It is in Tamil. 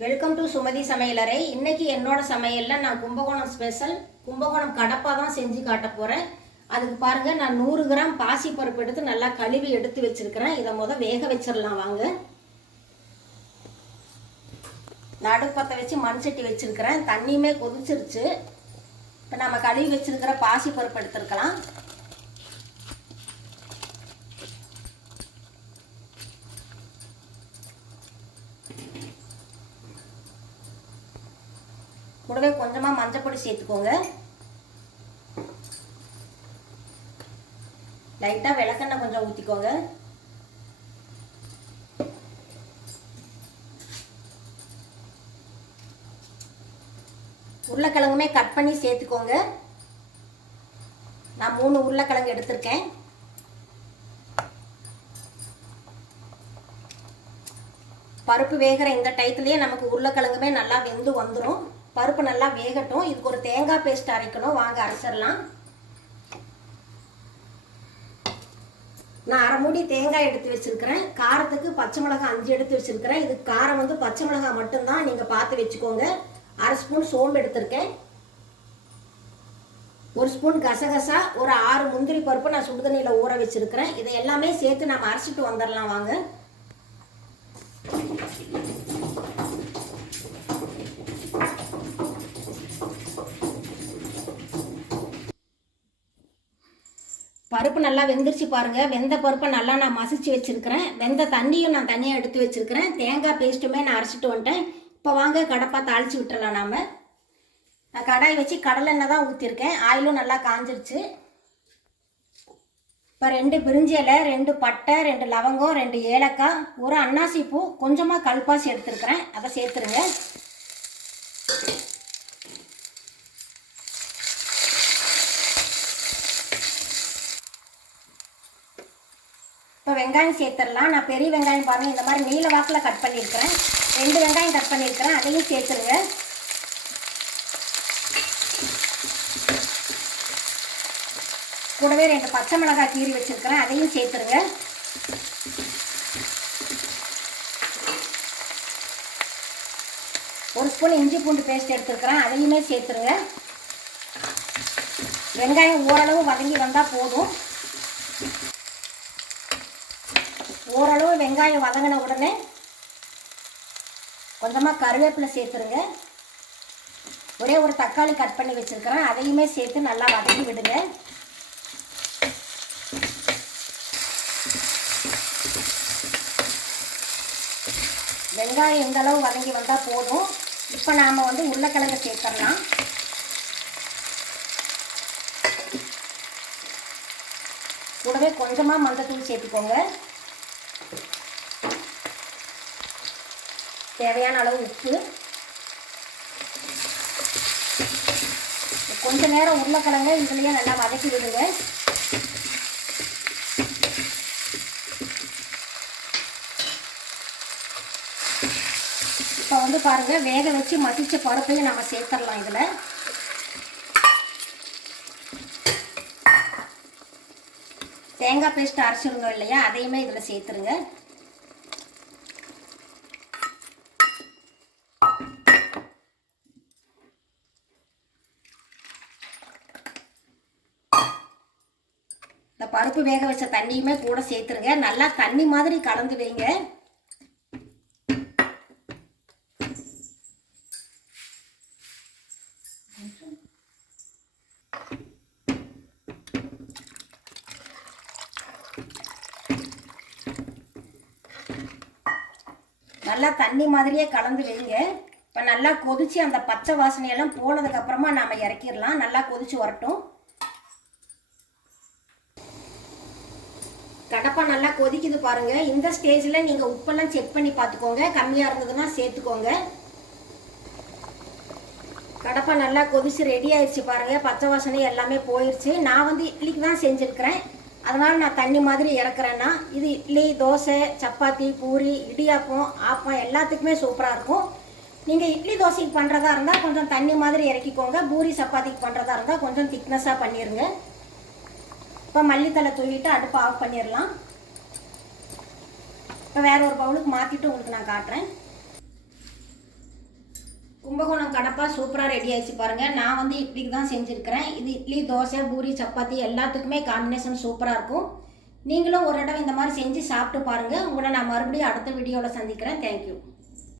வெல்கம் டு சுமதி சமையலறை. இன்னைக்கு என்னோட சமையலில் நான் கும்பகோணம் ஸ்பெஷல் கும்பகோணம் கடப்பா தான் செஞ்சு காட்ட போகிறேன். அதுக்கு பாருங்கள், நான் 100 கிராம் பாசிப்பருப்பு எடுத்து நல்லா கழுவி எடுத்து வச்சுருக்கிறேன். இதை வேக வச்சிடலாம் வாங்க. நடுப்பத்தை வச்சு மண் சட்டி வச்சுருக்கிறேன். தண்ணியுமே கொதிச்சிருச்சு. இப்போ நம்ம கழுவி வச்சுருக்கிற பாசிப்பருப்பு எடுத்துருக்கலாம். கூடவே கொஞ்சமாக மஞ்சப்பொடி சேர்த்துக்கோங்க. லைட்டாக விளக்கெண்ணெய் கொஞ்சம் ஊற்றிக்கோங்க. உருளைக்கிழங்குமே கட் பண்ணி சேர்த்துக்கோங்க. நான் 3 உருளைக்கிழங்கு எடுத்திருக்கேன். பருப்பு வேகிற இந்த டயத்துலேயே நமக்கு உருளைக்கிழங்குமே நல்லா வெந்து வந்துடும். பருப்பு நல்லா வேகட்டும். இதுக்கு ஒரு தேங்காய் பேஸ்ட் அரைக்கணும். வாங்க அரைச்சிடலாம். நான் 1/2 மூடி தேங்காய் எடுத்து வச்சிருக்கிறேன். காரத்துக்கு பச்சை மிளகாய் 5 எடுத்து வச்சிருக்கிறேன். இது காரம் பச்சை மிளகாய் மட்டும்தான், நீங்கள் பார்த்து வச்சுக்கோங்க. 1/2 ஸ்பூன் சோம்பு எடுத்திருக்கேன். 1 ஸ்பூன் கசகசா, ஒரு 6 முந்திரி பருப்பு நான் சுடுதண்ணியில் ஊற வச்சிருக்கிறேன். இதை எல்லாமே சேர்த்து நம்ம அரைச்சிட்டு வந்துடலாம் வாங்க. பருப்பு நல்லா வெந்துருச்சு பாருங்க. வெந்த பருப்பை நல்லா நான் மசிச்சு வச்சிருக்கிறேன். வெந்த தண்ணியும் நான் தனியாக எடுத்து வச்சிருக்கிறேன். தேங்காய் பேஸ்ட்டுமே நான் அரைச்சிட்டு வந்துட்டேன். இப்போ வாங்க கடப்பா தாளிச்சு விட்டுறலாம். நான் கடாய் வச்சு கடலை எண்ணெய் தான் ஊற்றிருக்கேன். ஆயிலும் நல்லா காஞ்சிருச்சு. இப்போ 2 பிரிஞ்சி இலை, 2 பட்டை, 2 லவங்கம், 2 ஏலக்காய், ஒரு அன்னாசி பூ, கொஞ்சமாக கல்பாசி எடுத்துருக்கிறேன். அதை சேர்த்துருங்க. இப்போ வெங்காயம் சேர்த்துடலாம். நான் பெரிய வெங்காயம் பாருங்கள், இந்த மாதிரி நீல வாக்கில் கட் பண்ணியிருக்கிறேன். 2 வெங்காயம் கட் பண்ணியிருக்கிறேன். அதையும் சேர்த்துருங்க. கூடவே 2 பச்சை மிளகாய் கீறி வச்சுருக்கிறேன். அதையும் சேர்த்துருங்க. ஒரு ஸ்பூன் இஞ்சி பூண்டு பேஸ்ட் எடுத்துருக்கிறேன். அதையுமே சேர்த்துருங்க. வெங்காயம் ஓரளவு வதங்கி வந்தால் போதும். ஓரளவு வெங்காயம் வதங்கின உடனே கொஞ்சமாக கருவேப்பிலை சேர்த்துருங்க. ஒரே ஒரு தக்காளி கட் பண்ணி வச்சுருக்கிறேன். அதையுமே சேர்த்து நல்லா வதக்கி விடுங்க. வெங்காயம் எந்த அளவு வதங்கி வந்தால் போதும். இப்போ நாம் உருளைக்கிழங்கு சேர்த்துடலாம். கூடவே கொஞ்சமாக மஞ்சத்தூள் சேர்த்துக்கோங்க. தேவையான அளவு உப்பு. கொஞ்ச நேரம் உருளைக்கிழங்கு இதுலேயே நல்லா வதக்கி விடுங்க. இப்போ பாருங்கள், வேக வச்சு மசிச்ச பருப்பையும் நம்ம சேர்த்துடலாம். இதில் தேங்காய் பேஸ்ட் அரைச்சிருந்தோம் இல்லையா, அதையுமே இதில் சேர்த்துருங்க. இந்த பருப்பு வேக வச்ச தண்ணியுமே கூட சேர்த்துருங்க. நல்லா தண்ணி மாதிரி கலந்து வைங்க. நல்லா தண்ணி மாதிரியே கலந்து வைங்க. இப்போ நல்லா கொதிச்சு அந்த பச்சை வாசனையெல்லாம் போனதுக்கப்புறமா நாம் இறக்கிடலாம். நல்லா கொதிச்சு வரட்டும். கடப்பா நல்லா கொதிக்குது பாருங்க. இந்த ஸ்டேஜில் நீங்கள் உப்பெல்லாம் செக் பண்ணி பார்த்துக்கோங்க. கம்மியாக இருந்ததுன்னா சேர்த்துக்கோங்க. கடப்பா நல்லா கொதிச்சு ரெடி ஆயிடுச்சு பாருங்கள். பச்சை வாசனை எல்லாமே போயிடுச்சு. நான் இட்லிக்கு தான் செஞ்சுருக்கிறேன். அதனால் நான் தண்ணி மாதிரி இறக்குறேன்னா, இது இட்லி, தோசை, சப்பாத்தி, பூரி, இடியாப்பம், ஆப்பம் எல்லாத்துக்குமே சூப்பராக இருக்கும். நீங்கள் இட்லி தோசைக்கு பண்ணுறதா இருந்தால் கொஞ்சம் தண்ணி மாதிரி இறக்கிக்கோங்க. பூரி சப்பாத்திக்கு பண்ணுறதா இருந்தால் கொஞ்சம் திக்னஸாக பண்ணிடுங்க. இப்போ மல்லித்தலை தூவிட்டு அடுப்பை ஆஃப் பண்ணிடலாம். இப்போ வேறு ஒரு பவுலுக்கு மாற்றிட்டு உங்களுக்கு நான் காட்டுறேன். கும்பகோணம் கடப்பா சூப்பராக ரெடி ஆயிடுச்சு பாருங்கள். நான் வந்து இட்லிக்கு தான் செஞ்சுருக்கிறேன். இது இட்லி, தோசை, பூரி, சப்பாத்தி எல்லாத்துக்குமே காம்பினேஷன் சூப்பராக இருக்கும். நீங்களும் ஒரு தடவை இந்த மாதிரி செஞ்சு சாப்பிட்டு பாருங்கள். உங்களை நான் மறுபடியும் அடுத்த வீடியோவில் சந்திக்கிறேன். தேங்க்யூ.